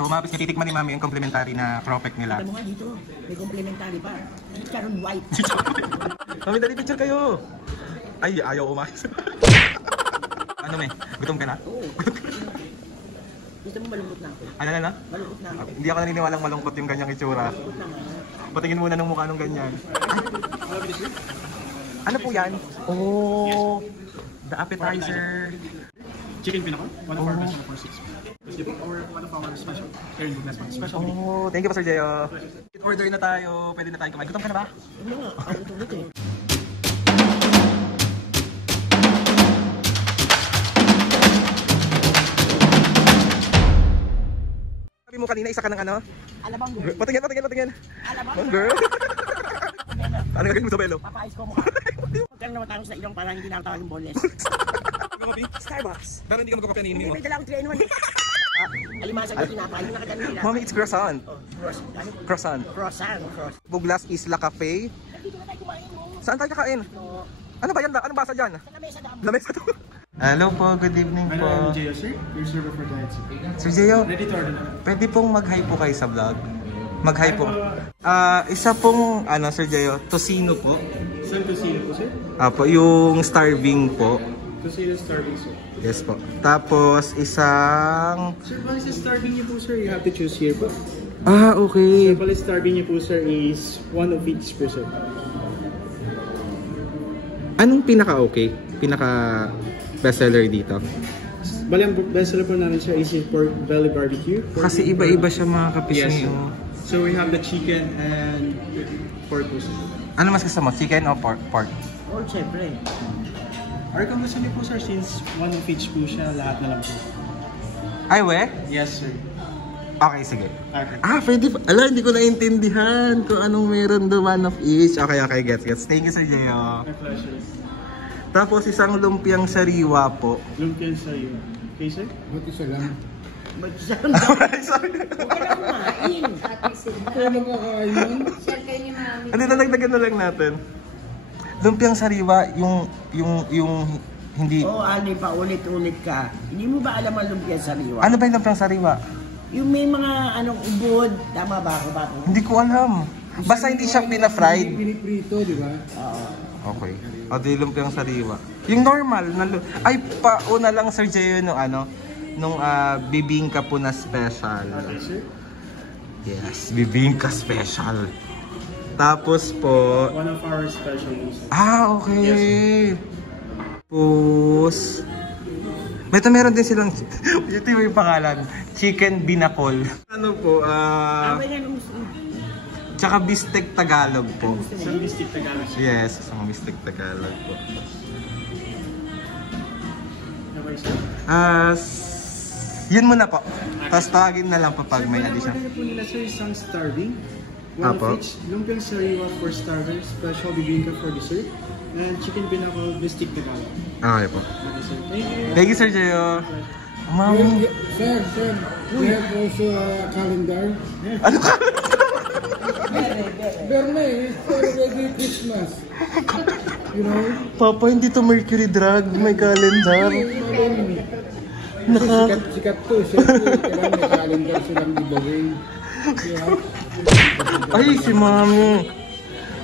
So umapis niya, titikman ni Mami yung complimentary na cropek nila. Kita mo nga dito, may complimentary pa. Chicharon white. Mami, dali picture kayo. Ay, ayaw umayos. Ano may? Gutom ka na? Oo. Gusto mo malungkot na ako? Ano na? Malungkot na ako. Hindi ako naniniwalang malungkot yung ganyang itsura. Malungkot na nga. Patingin muna ng mukha nung ganyan. Ano po yan? Oh, the appetizer. Chicken pinaka, one of our best for 6. Or one of our special. Karen Douglas one. Special. Oh, thank you po Sir Jeyo. Order na tayo. Pwede na tayo kumain. Gutom ka na ba? Ano nga? Ako tulad eh. Sabi mo kanina, isa ka ng ano? Alabang girl. Patingin. Alabang Girl. Ano gagawin mo sa belo? Papayos ko mukha. Huwag ka na matangos na ilong para hindi nakatawag yung boneless. Starbucks. Pero hindi ka magkakape na Hindi, inumin mo. may dala akong 3 in 1. Alimasag ko tinapay. Yung nakaganon nila. Mommy, it's croissant. Croissant. Croissant. Buglas Isla Cafe. Dito na tayo kumain mo. Saan tayo kakain? Ano ba yan? Anong basa dyan? Sa lamesa dami. Lamesa to. Hello po, good evening My po. name is Jeyo, sir. Your server for diet, sir. Sir Jeyo, Ready to order na. pwede pong mag-hi po kayo sa vlog. Mag-hi po. Isa pong, Sir Jeyo, tocino po. Saan Tosino po, sir? Apo, yung starving po. Tosino starving, sir. Yes po. Tapos, isang... Sir, bali sa starving niyo po, sir, you have to choose here po. Okay. Sir, bali starving niyo po, sir, is one of each per sir. Anong pinaka-okay? Pinaka-bestseller dito? Bali, ang bestseller po namin, sir, is pork belly barbecue. Kasi iba-iba siya mga kapis Yes, niyo. sir. So we have the chicken and pork po, sir. Ano mas gusto mo? Chicken o pork? Pork. Oh, syempre. Or kung gusto niyo po, sir, since one of each po siya, lahat na lang po. Ay, we? Yes, sir. Okay, sige. Okay. Pwede pa. Ala, hindi ko naintindihan kung anong meron the one of each. Okay, gets. Thank you, Sir Jeyo. My pleasure. Tapos isang lumpiang sariwa po. Lumpia sa iyo. Okay, sir? Magsasaran. Sorry. Huwag ka na kumain. Hindi, nalagdagan na lang natin. Lumpiang sariwa, yung hindi... Oo, Ali, pa ulit-ulit ka. Hindi mo ba alam ang lumpia sariwa? Ano ba yung lumpiang sariwa? Yung may mga ubod. Tama ba ako ba? Hindi ko alam. Basta hindi siya pina-fried. Piniprito, di ba? Oo. Okay. O, di lumpiang sariwa. Yung normal, ay, pauna lang Sir Jeyo nung bibingka po na special. Okay, sir. Yes, bibingka special. Tapos po... One of our special dishes. Okay. Yes, Tapos... Meron din silang... Ito yung pangalan. Chicken binakol. Ano po, Abay na nung... tsaka bistek Tagalog po. Isang bistik Tagalog, sir. Yes, isang bistek Tagalog po. Okay, sir. Yun muna po. Tapos tawagin na lang po pag may addition. Order po nila, sir, isang starving. One Apo. of each. Lumpiang sariwa for starters, special bibingka for dessert, and chicken binakol bistik Tagalog. Okay po. Okay, sir. Thank you. Thank you, Sir Jeyo. Mami. Sir, we have also a calendar. Ano ka? Berne, it's already Christmas. You know? Papa, hindi to Mercury drug. May calendar. Sikat to. Siyempre, kailangan may calendar silang giveaway. Yeah. Ay, si Mami.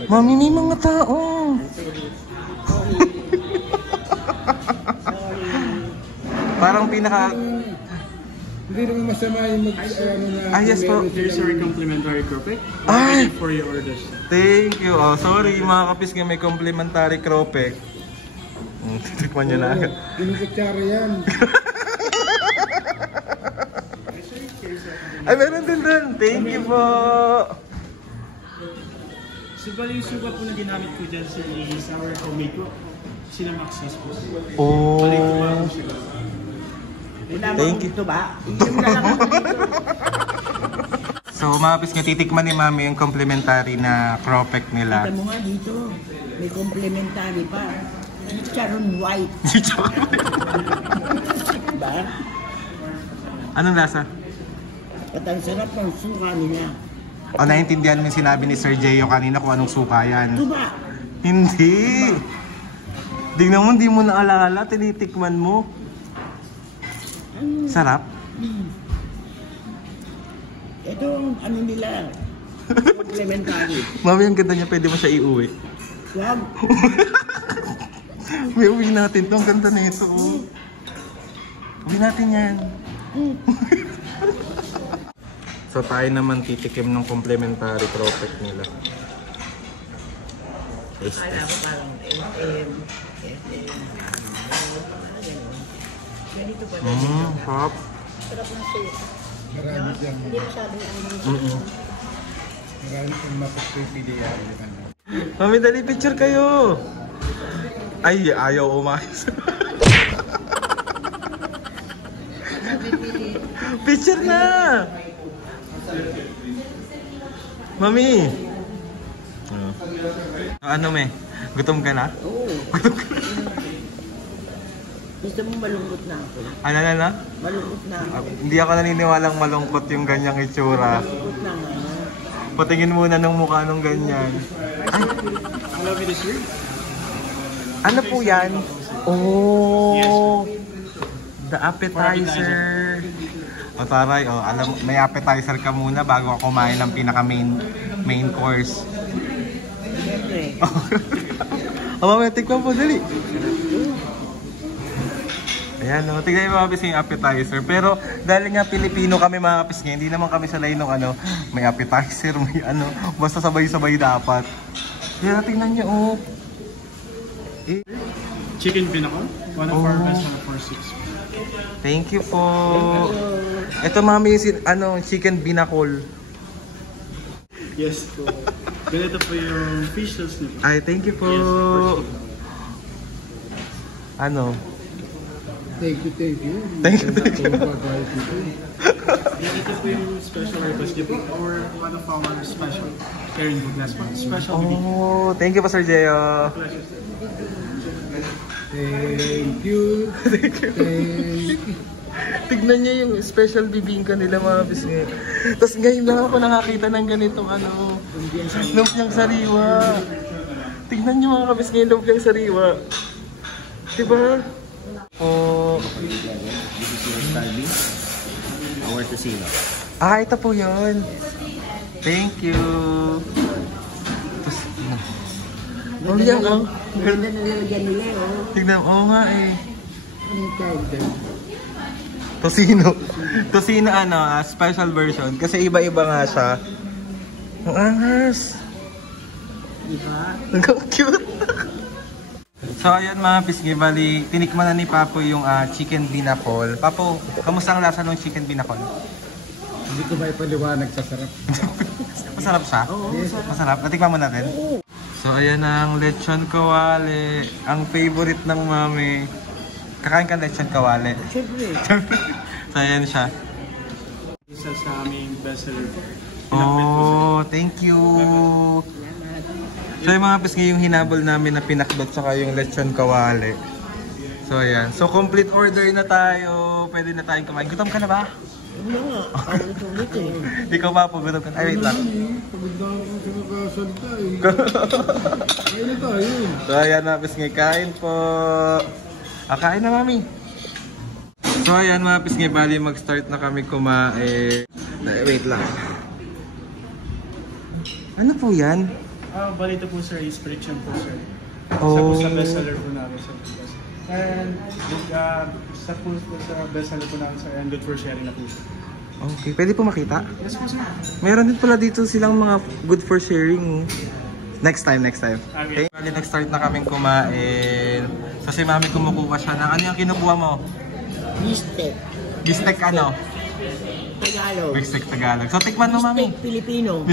Mami, may mga tao. Parang pinaka... Hindi naman masama yung na... Yes po. Here's our complimentary croquette. Ay! For your orders. Thank you. Oh, sorry, mga kapis nga may complimentary cropek. Titikman nyo na agad. Ginukutsara yan. Ay, meron din dun. Thank you po. So, bali yung sugat po na ginamit ko dyan, sir, is our homemade po. Cinemax sauce po. Oh. Bali po ba ang sugat? Thank you. Ito ba? Yung na lang ako dito. So, mga kapis nga, titikman ni Mami yung complimentary na cropek Kita nila. mo nga dito. May complimentary pa. Chicharon white. Diba? Anong lasa? At ang sarap ng suka niya. O, naiintindihan mo yung sinabi ni Sir Jeyo kanina kung anong suka yan. Ito ba? Hindi. Tingnan mo, hindi mo naalala. Tinitikman mo. Sarap. Ano? Sarap. Sarap. Ito, ano nila, complementary. Mami, ang ganda niya. Pwede mo siya iuwi. Wag. May uwi natin to. Ang ganda na ito. Oh. Uwi natin yan. So tayo naman titikim ng complementary propet nila. Kala ko parang SM. Ganito pa rin. Hop. Sarap ng taste. Marami siyang, Hindi masyadong marami siyang mapagpipilihan. Mami, dali picture kayo. Ay, ayaw umayos. Picture na. Mami. Ano me? Gutom ka na? Oo. Gutom ka na? Gusto mong malungkot na ako. Ano na? Malungkot na ako. Hindi ako naniniwalang malungkot yung ganyang itsura. Malungkot na nga. Patingin muna ng mukha nung ganyan. Ay, Love it, sir. ano po yan? Oh, the appetizer. O taray, alam, may appetizer ka muna bago ako kumain ng pinaka main course. Siyempre. Mamaya, tikman po, dali. Ayan, no, tignan yung mga pisngi yung appetizer. Pero dahil nga Pilipino kami mga pisngi, hindi naman kami sanay nung ano, may appetizer, may ano, basta sabay-sabay dapat. Kaya tingnan nyo, oh. Chicken pinakon, one of our best one for 6. Thank you po. Ito mami yung chicken binakol. Yes po. Ganito po yung fish sauce niyo. Ay, thank you po. Yes, of course. Ano? Thank you, thank you. Thank you, thank you. Ganito po yung special request niyo po or one of our special Karen Buglas po. Special bibingka. Oh, thank you po Sir Jeo. Thank you. Thank you. Tignan niyo yung special bibingka nila mga bisngi. Tapos ngayon lang ako nakakita ng ganitong ano, lumpiang sariwa. Tignan niyo mga kabisngi, lumpiang sariwa. Diba? Oh. Our tocino. Ah, ito po yun. Thank you. Tapos, oh, yan, oh. Ganda na nilagyan nila, oh. Tignan, oo nga eh. Anong tawag doon? Tocino. Tocino special version. Kasi iba-iba nga siya. Ang angas. Diba? Ang cute. So ayan mga pisngi, bali tinikman na ni Papo yung chicken binakol. Papo, kamusta ang lasa ng chicken binakol? Hindi ko ba ipaliwanag sa sarap? Masarap siya? Oo, Masarap. Natikman mo natin? So ayan ang lechon kawali. Ang favorite ng mami. Kakain ka lechon kawali. Siyempre. So ayan siya. Isa sa aming bestseller po. Oh, thank you. So yung mga pisngi yung hinabol namin na pinakbet tsaka yung lechon kawali. So ayan. So complete order na tayo. Pwede na tayong kumain. Gutom ka na ba? Ano nga? Ang ulit eh. Ikaw pa po, gutom ka na. Ay, wait lang. Pagod na akong kinakasalita eh. Ayun na tayo. So ayan mga pisngi, kain po. Kain na mami. So ayan mga pisngi, bali mag-start na kami kumain. Wait lang. Ano po yan? Bali ito po sir, is prediction po sir. Oh. Isa po sa bestseller po namin sa Pilas. And sa bestseller po namin sir, and good for sharing na po sir. Okay, pwede po makita? Yes po sir. Meron din pala dito silang mga good for sharing. Next time. Okay. Bali nag-start na kaming kumain. So si mami kumukuha siya ng ano yung kinukuha mo? Beefsteak. Bistek ano? Tagalog. Bistek Tagalog. So tikman mo mami. Beefsteak Filipino.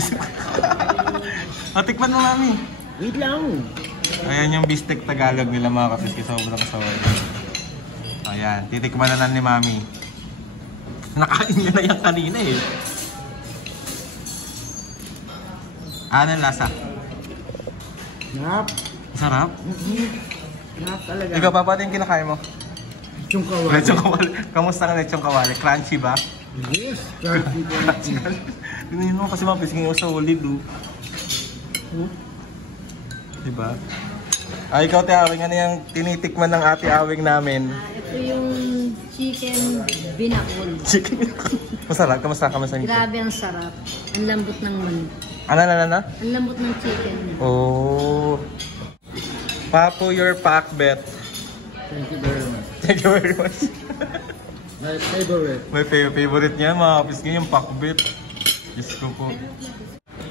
O tikman mo mami. Wait lang. Ayan yung bistek Tagalog nila mga kapiski. Sobrang kasaway. Ayan, titikman na ni mami. Nakain niya na yan kanina eh. Ano lasa? Nap. Sarap? Lahat talaga. Ikaw pa, paano yung kinakain mo? Yung kawali. Lechong kawali. Kamusta ka lechong kawali? Crunchy ba? Yes. Crunchy. Tingnan mo kasi mga pisking yung solid Diba? Ikaw Ate Awing, ano yung tinitikman ng Ate Awing namin? Ito yung chicken binakol. Chicken. Masarap? Kamusta nito? Grabe ang sarap. Ang lambot ng manok. Ano? Ang lambot ng chicken. Oh. Papo, your pakbet. Thank you very much. Thank you very much. My favorite. My favorite niya, mga kapisngay, yung pakbet. Diyos ko po.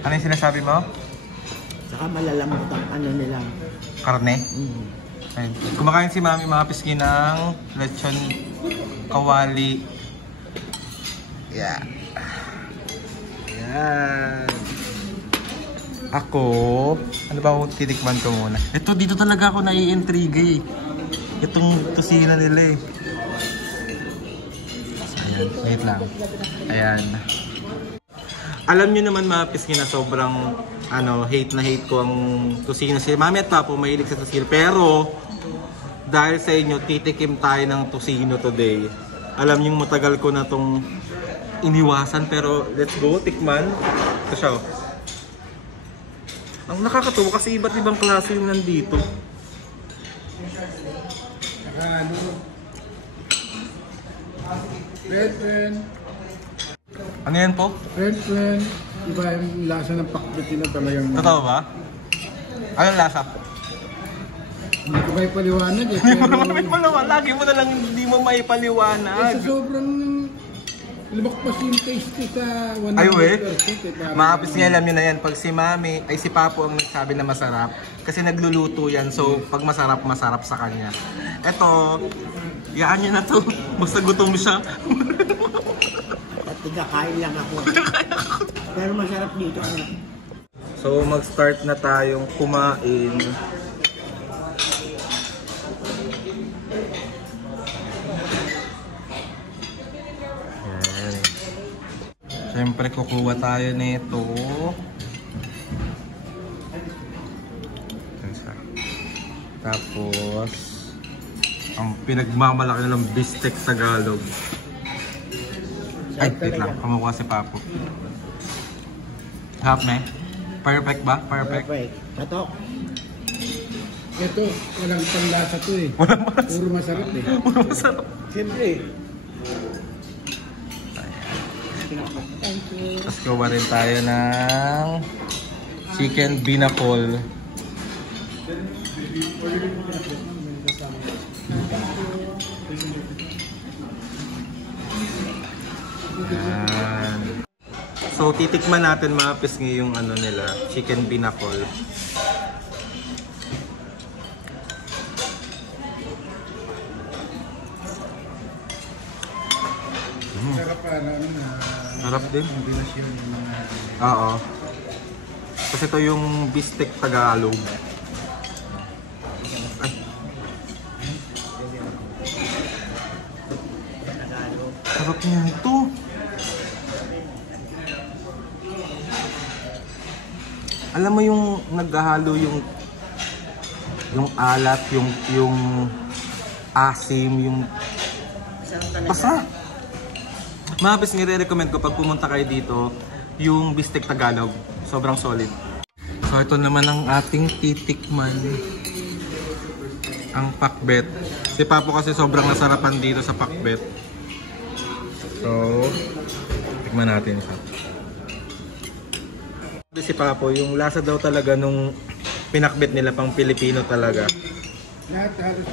Ano yung sinasabi mo? Saka malalambot ang ano nila. Karne? Ayun. Kumakain si Mami mga pisngi ng lechon kawali. Yeah. Yan. Ako, ano ba akong titikman ko muna? Ito, dito talaga ako nai-intriga eh. Itong tusina nila eh. So, ayan, wait lang. Ayan. Alam nyo naman mga pisngi na sobrang hate na hate ko ang tusina. Si Mami at Papo mahilig sa tusina. Pero, dahil sa inyo, titikim tayo ng tusino today. Alam nyo matagal ko na tong iniwasan. Pero, let's go, tikman. Ito siya. Ang nakakatuwa kasi iba't ibang klase yung nandito. Red friend. Ano yan po? Red friend. Iba yung lasa ng pakbet nila talagang. Totoo ba? Anong lasa? Hindi ko may paliwanag eh. Hindi mo naman may paliwanag. Lagi mo na lang hindi mo may paliwanag. Sa sobrang lumakpas yung taste ko sa 100%. Ay, we? Makapis nga alam nyo na yan. Pag si Mami, ay si Papo ang nagsabi na masarap. Kasi nagluluto yan. So, pag masarap, masarap sa kanya. Eto, yaan niya na to. Basta gutom siya. At tigakain lang ako. Pero masarap dito. So, mag-start na tayong kumain. Siyempre, kukuha tayo nito. Tapos, ang pinagmamalaki na ng bistek Tagalog. Ay, wait lang. Kumukuha si Papo. Hap, me? Perfect ba? Perfect. Perfect. Patok. Ito, walang panlasa to eh. Walang mas. Puro masarap eh. Puro masarap. Siyempre. Thank you. Tapos gawa rin tayo ng chicken binakol. Yan. So titikman natin mga pisngi yung ano nila, chicken binakol. Sarap pa na Harap din. kombinasyon yung mga Oo. Kasi ito yung bistek Tagalog. Ay. Sarap niya ito. Alam mo yung naghahalo yung alat, yung asim, yung pasa. Mga bis, nire-recommend ko pag pumunta kayo dito, yung bistek Tagalog. Sobrang solid. So ito naman ang ating titikman. Ang pakbet. Si Papo kasi sobrang nasarapan dito sa pakbet. So, tikman natin siya. Si Papo, yung lasa daw talaga nung pinakbet nila pang Pilipino talaga. lahat halos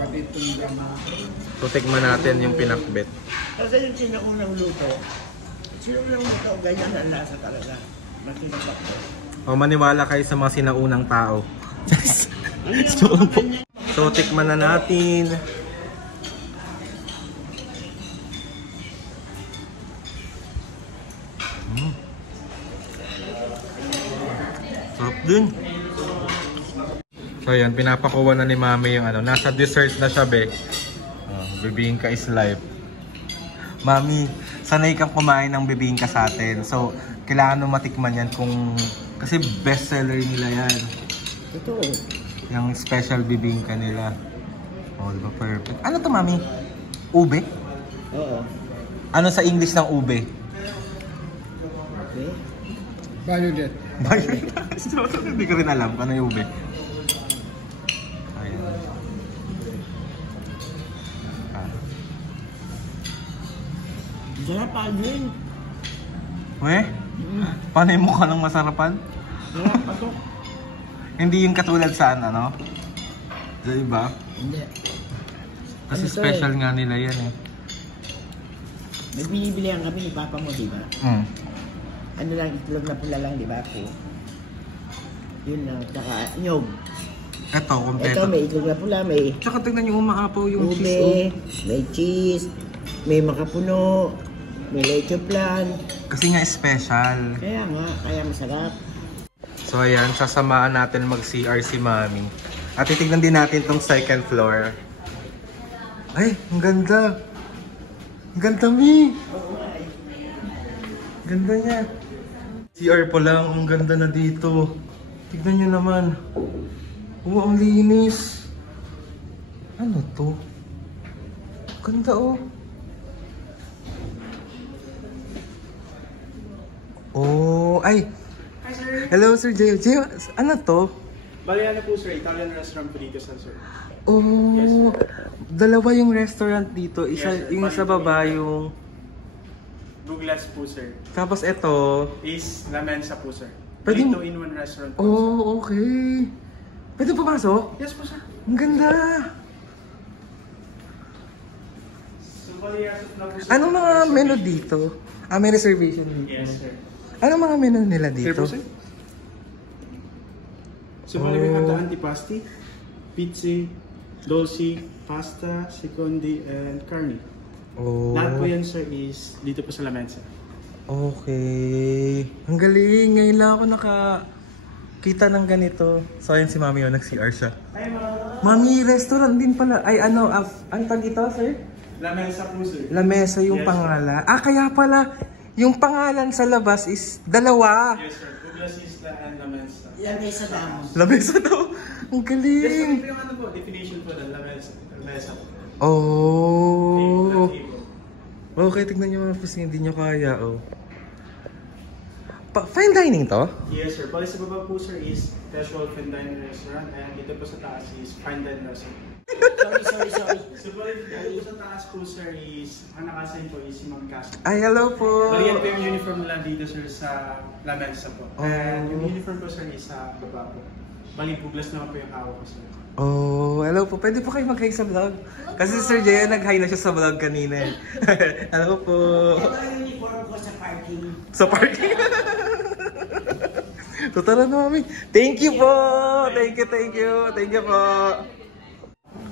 pati itong So tikman natin yung pinakbet. Kasi yung sinaunang luto, ganyan ang lasa talaga. Matinapak ko. O maniwala kayo sa mga sinaunang tao. So tikman na natin. Sarap din. So yan, pinapakuha na ni Mami yung ano. Nasa dessert na siya, be. Bibingka is life. Mami, sanay kang kumain ng bibingka sa atin. So, kailangan mo matikman yan kung... Kasi bestseller nila yan. Totoo. Yung special bibingka nila. Oh, diba perfect. Ano to, Mami? Ube? Oo. Ano sa English ng ube? Okay. Violet. Hindi ko rin alam kung ano yung ube. Ayan. Sarap, Alvin. Weh? Paano yung mukha ng masarapan? Sarap, pasok. Hindi yung katulad saan, ano? Sa iba? Hindi. Kasi Ano to special nga nila yan eh. May binibilihan kami ni Papa mo, di ba? Ano lang, itlog na pula lang, di ba po? Yun lang, tsaka nyog. Ito, Ito, kompleto. may itlog na pula, may Tsaka tignan yung umaapaw yung cheese. ube, may cheese, may makapuno, may leche flan. Kasi nga special. Kaya nga, kaya masarap. So ayan, sasamaan natin mag-CR si Mami. At titignan din natin tong second floor. Ay, ang ganda. Ang ganda, Mi. Ganda niya. CR pa lang, ang ganda na dito. Tignan niyo naman. Oo, ang linis. Ano to? Ganda oh. Oh, ay. Hi sir! Hello, Sir Jay. Jay, ano to? Bali ano po sir, Italian restaurant po dito sir. Oh, dalawa yung restaurant dito. Isa, Yes, sir. yung sa baba yung... Douglas po sir. Tapos ito. Is La Mensa po sir. Pwede- 2-in-1 restaurant po sir. Oh, okay. Pwede pumasok? Yes po sir. Ang ganda. So bali as of now po sir. Anong mga menu dito? Ah, may reservation dito. Yes sir. Anong mga menu nila Sir dito? po sir? So bali we have the antipasti, pizza, dolce, pasta, secondi, and carne. Oh, Lahat po yan sir is dito po sa La Mensa. okay. Ang galing. Ngayon lang ako nakakita ng ganito. So, ayan si Mami yun. Nag-CR siya. Mami, restaurant din pala. Ay, ano, ang tag ito, sir? La Mensa po sir. La Mesa yung Yes, pangalan. Ah, kaya pala, yung pangalan sa labas is dalawa. Yes sir. Douglas Isla and La Mensa. Ilagay sa damo. La Mesa daw. Ang Yes sir, galing. ito yung ano po, definition po ng La Mensa. La Mensa po. Oh. Table. Okay, tignan nyo mga kasi hindi nyo kaya, oh. Fine dining to? Yes sir. Bali sa baba po sir is casual fine dining restaurant and dito po sa taas is fine dining restaurant. Sorry. So bali dito po sa taas po sir is, ang nakasign po is si Ma'am Cass. Ay, hello po. Bali yan po yung uniform nila dito sir sa La Mensa po. And yung Oh. uniform po sir is sa baba po. Bali Douglas naman po yung hawak ko sir. Oh, hello po. Pwede po kayo mag-hi sa vlog? Kasi si Sir Jay, nag-hi na siya sa vlog kanina. eh. Hello po. Ito ang uniform ko sa parking. Sa parking. So tara na, Mami. Thank you po. Thank you po.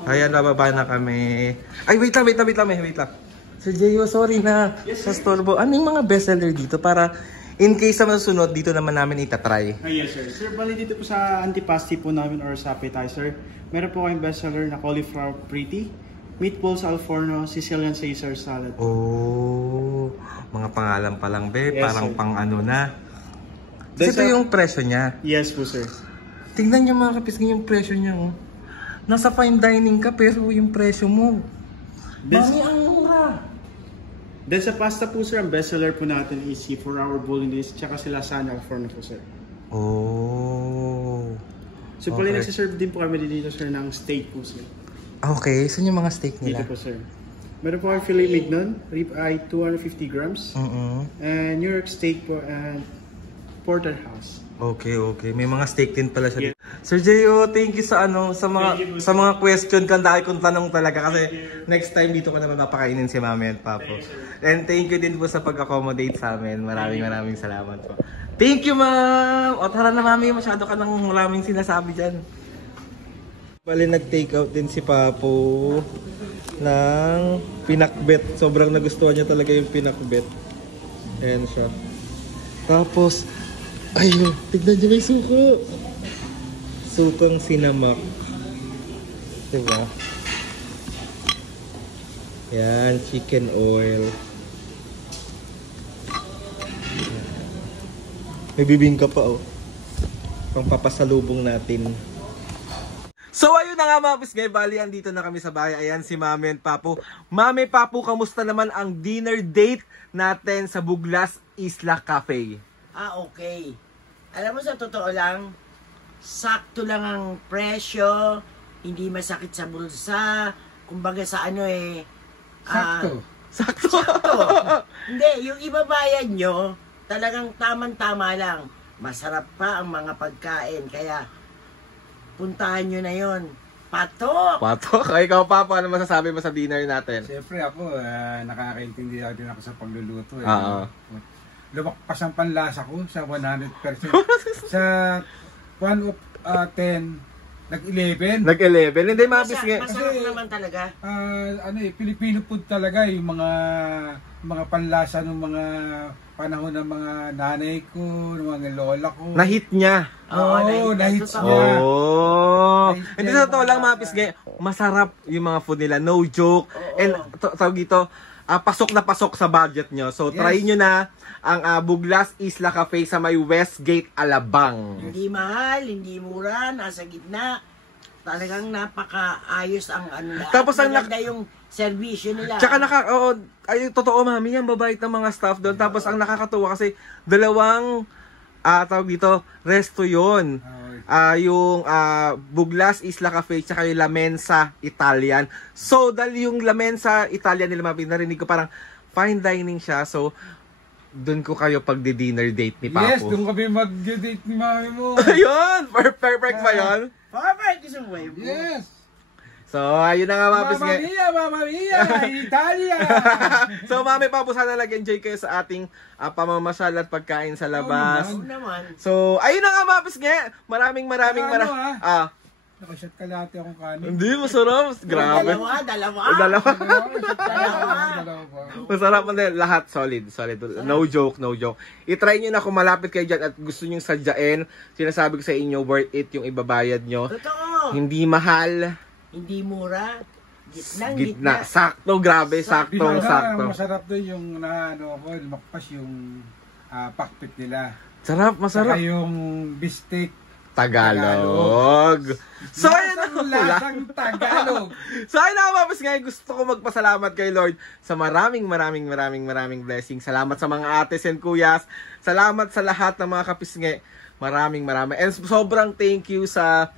Ayan, bababa na kami. Ay, wait lang. Sir Jay, sorry na. Sa storbo. Ano yung mga bestseller dito para in case na masunod, dito naman namin itatry? Ah, yes sir. Sir, bali dito po sa antipasti po namin or sa appetizer, meron po kayong bestseller na cauliflower pretty, meatballs al forno, Sicilian Caesar salad. Oh, mga pangalan pa lang, be. Yes, Parang sir. pang ano na. There's Ito a- yung presyo niya. Yes po sir. Tingnan niyo mga kapisgin yung presyo niya, oh. Nasa fine dining ka, pero yung presyo mo. This- Mami, ang mura. Then sa pasta po sir, ang bestseller po natin is si 4-hour bolognese, tsaka si lasagna al forno po sir. Oh. So pali Okay. nagsiserve din po kami dito sir ng steak po sir. Okay, saan yung mga steak Dito nila? po sir. Meron po kayong filet mignon, rib eye 250 grams, and New York steak po and porterhouse. Okay. May mga steak din pala siya. Sir Jayo, thank you sa mga question kang dahil kong tanong talaga kasi next time dito ko naman mapakainin si Mami at Papo. And thank you din po sa pag-accommodate sa amin. Maraming salamat po. Thank you, Ma'am! O tara na, Mami, masyado ka nang maraming sinasabi dyan. Bali, nag-take out din si Papo ng pinakbet. Sobrang nagustuhan niya talaga yung pinakbet. Ayan siya. Tapos, ayun, tignan niyo may suko. Sukang sinamak. Diba? Yan, chicken oil. May bibingka pa, oh. Pang papasalubong natin. So ayun na nga mga pisngay, bali andito na kami sa bahay. Ayan si Mami and Papu. Mami, Papu, kamusta naman ang dinner date natin sa Douglas Isla Cafe? Okay. Alam mo sa totoo lang, sakto lang ang presyo, hindi masakit sa bulsa, kumbaga sa ano Sakto. Sakto. Hindi, yung ibabayad nyo, talagang tamang-tama lang. Masarap pa ang mga pagkain, kaya puntahan nyo na yon. Patok! Patok. Ay, ikaw, Papa, ano masasabi mo sa dinner natin? Siyempre ako, nakakaintindi din ako sa pagluluto. Oo. Lumakpas ang panlasa ko sa 100%. Sa 1 of 10, nag-11. Nag-11. Hindi, mga bisngi. Masarap naman talaga. Filipino food talaga yung mga panlasa ng mga panahon ng mga nanay ko, ng mga lola ko. Na-hit niya. Oo, na-hits totoo. niya. Oh. Nahit Hindi niya sa totoo yung lang, mga mga pisngi. Masarap yung mga food nila. No joke. And tawag dito, pasok na pasok sa budget nyo. So, Yes. try nyo na ang Buglas Isla Cafe sa may Westgate, Alabang. Hindi mahal, hindi mura, nasa gitna. Talagang napaka-ayos ang ano na. Tapos At ang maganda yung servisyo nila. Tsaka ay, totoo, mami, ang babait ng mga staff doon. Tapos ang nakakatuwa kasi dalawang tawag dito, resto yun. Yung Buglas Isla Cafe tsaka yung La Mensa Italian. So, dahil yung La Mensa Italian nila, mami, narinig ko parang fine dining siya. So, doon ko kayo pag-dinner date ni Papo. Yes, doon kami mag-date ni mami mo. Ayun! Perfect ba yun? Papa, gusto mo yun? Yes. So, ayun na nga, mga pisngi. Mamma Mia, Italia. So, mami, Papo, sana nag-enjoy kayo sa ating pamamasyal at pagkain sa labas. Oo naman. So, ayun na nga, mga pisngi. Maraming Nakashot ka lahat akong kanin. Hindi, masarap. Grabe. Dalawa. Dalawa. Dalawa. Masarap man din. Lahat solid. No joke. I-try nyo na kung malapit kayo dyan at gusto nyo sadyain. Sinasabi ko sa inyo, worth it yung ibabayad nyo. Totoo. Hindi mahal. Hindi mura. Gitna. Sakto, grabe. Sakto. Masarap doon yung lumakpas yung pakpit nila. Masarap. Saka yung bistek. Tagalog. So, Lasang Tagalog. So, ayun na, mapis nga, gusto ko magpasalamat kay Lord sa maraming blessings. Salamat sa mga ates and kuyas. Salamat sa lahat ng mga kapisngi. Maraming. And sobrang thank you sa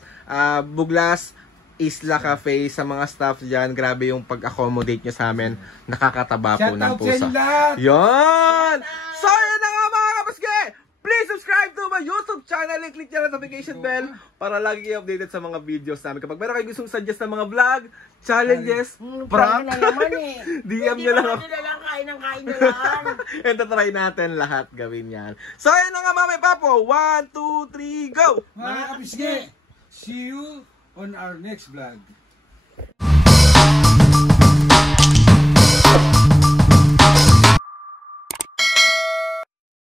Buglas Isla Cafe, sa mga staff dyan. Grabe yung pag-accommodate nyo sa amin. Nakakataba po ng puso. Yun! So, ayun na nga, mga kapisngi! Please subscribe to my YouTube channel and click the notification bell para lagi kayo updated sa mga videos namin. Kapag meron kayo gustong suggest ng mga vlog, challenges, prank, DM nyo lang ako. Kain na lang. And tatry natin lahat gawin yan. So, ayun na nga, mami, Papo. 1, 2, 3, go! Mga kapisngi, see you on our next vlog.